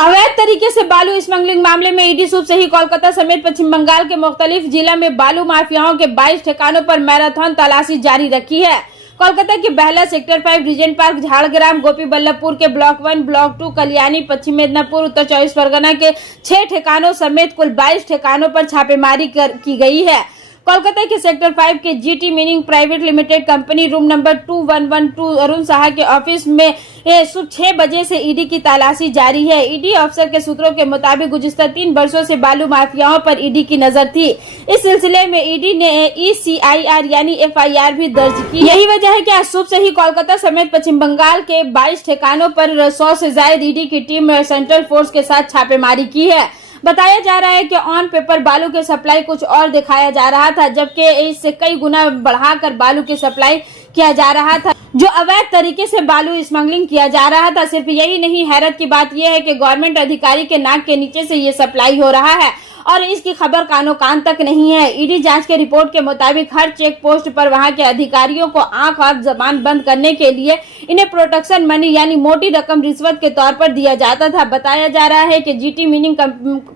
अवैध तरीके से बालू स्मगलिंग मामले में ईडी सुबह से ही कोलकाता समेत पश्चिम बंगाल के मुख्तलिफ जिला में बालू माफियाओं के 22 ठिकानों पर मैराथन तलाशी जारी रखी है। कोलकाता के बहला, सेक्टर 5, रीजेंट पार्क, झाड़ग्राम, गोपी बल्लभपुर के ब्लॉक 1, ब्लॉक 2, कल्याणी, पश्चिम मिदनापुर, उत्तर 24 परगना के 6 ठिकानों समेत कुल 22 ठिकानों पर छापेमारी की गई है। कोलकाता के सेक्टर 5 के GT meaning private limited company room number 2112 Arun Saha के ऑफिस में सुबह 6 बजे से ईडी की तलाशी जारी है। ईडी अफसर के सूत्रों के मुताबिक गुज़िश्ता 3 वर्षों से बालू माफियाओं पर ईडी की नजर थी। इस सिलसिले में ईडी ने ECIR यानी FIR भी दर्ज की। यही वजह है कि आज सुबह से ही कोलकाता समेत पश्चिम बंगाल के 22 ठिकानों पर 100 से ज्यादा ईडी की टीम सेंट्रल फोर्स के साथ छापेमारी की है। बताया जा रहा है कि ऑन पेपर बालू के सप्लाई कुछ और दिखाया जा रहा था, जबकि इससे कई गुना बढ़ाकर बालू की सप्लाई किया जा रहा था। जो अवैध तरीके से बालू स्मगलिंग किया जा रहा था। सिर्फ यही नहीं, हैरत की बात यह है कि गवर्नमेंट अधिकारी के नाक के नीचे से ये सप्लाई हो रहा है और इसकी खबर कानो कान तक नहीं है। ईडी जांच के रिपोर्ट के मुताबिक हर चेक पोस्ट पर वहां के अधिकारियों को आंख और जबान बंद करने के लिए इन्हें प्रोटेक्शन मनी यानी मोटी रकम रिश्वत के तौर पर दिया जाता था। बताया जा रहा है कि GT meaning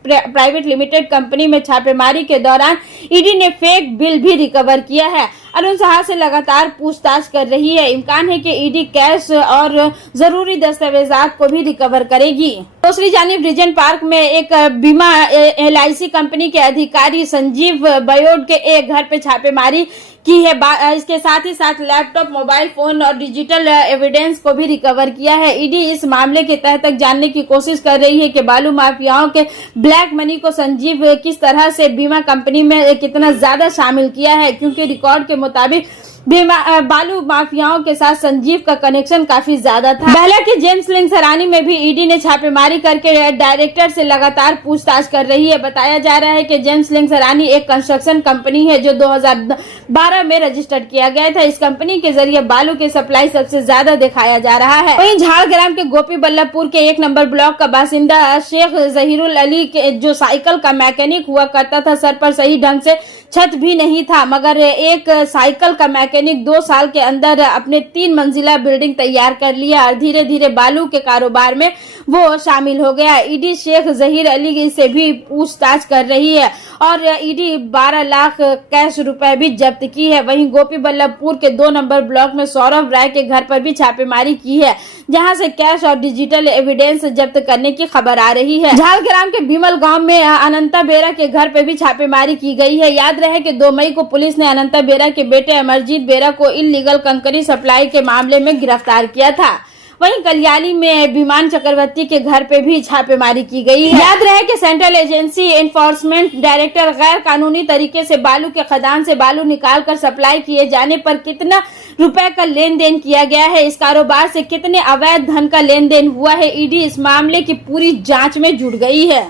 private limited company में छापेमारी के दौरान ईडी ने फेक बिल भी रिकवर किया है। अरुण साहा से लगातार पूछताछ कर रही है। इम्कान है कि ईडी कैश और जरूरी दस्तावेजात को भी रिकवर करेगी। दूसरी जानिब रीजेंट पार्क में एक बीमा LIC कंपनी के अधिकारी संजीव बयोड के एक घर पे छापेमारी की है। इसके साथ ही साथ लैपटॉप, मोबाइल फोन और डिजिटल एविडेंस को भी रिकवर किया है। ईडी इस मामले के तह तक जानने की कोशिश कर रही है कि बालू माफियाओं के ब्लैक मनी को संजीव किस तरह से बीमा कंपनी में कितना ज्यादा शामिल किया है, क्योंकि रिकॉर्ड के मुताबिक बालू माफियाओं के साथ संजीव का कनेक्शन काफी ज्यादा था। बहला के जेम्स लिंगसरानी में भी ईडी ने छापेमारी करके डायरेक्टर से लगातार पूछताछ कर रही है। बताया जा रहा है कि जेम्स लिंगसरानी एक कंस्ट्रक्शन कंपनी है जो 2012 में रजिस्टर्ड किया गया था। इस कंपनी के जरिए बालू की सप्लाई सबसे ज्यादा दिखाया जा रहा है। वहीं झाड़ग्राम के गोपी बल्लभपुर के 1 नंबर ब्लॉक का बासिंदा शेख जहीरुल अली के जो साइकिल का मैकेनिक हुआ करता था, सर पर सही ढंग से छत भी नहीं था, मगर एक साइकिल का मैकेनिक 2 साल के अंदर अपने 3 मंजिला बिल्डिंग तैयार कर लिया और धीरे धीरे बालू के कारोबार में वो शामिल हो गया। ईडी शेख जहीर अली से भी पूछताछ कर रही है और ईडी 12 लाख कैश रुपए भी जब्त की है। वहीं गोपी बल्लभपुर के 2 नंबर ब्लॉक में सौरभ राय के घर पर भी छापेमारी की है, जहां से कैश और डिजिटल एविडेंस जब्त करने की खबर आ रही है। झाड़ग्राम के भीमल गांव में अनंता बेरा के घर पर भी छापेमारी की गई है। याद रहे कि 2 मई को पुलिस ने अनंता बेरा के बेटे अमरजीत बेरा को इल्लीगल कंकरी सप्लाई के मामले में गिरफ्तार किया था। वहीं कल्याणी में विमान चक्रवर्ती के घर पे भी छापेमारी की गई है। याद रहे कि सेंट्रल एजेंसी एनफोर्समेंट डायरेक्टर गैर कानूनी तरीके से बालू के खदान से बालू निकालकर सप्लाई किए जाने पर कितना रुपए का लेन देन किया गया है, इस कारोबार से कितने अवैध धन का लेन देन हुआ है, ईडी इस मामले की पूरी जांच में जुट गई है।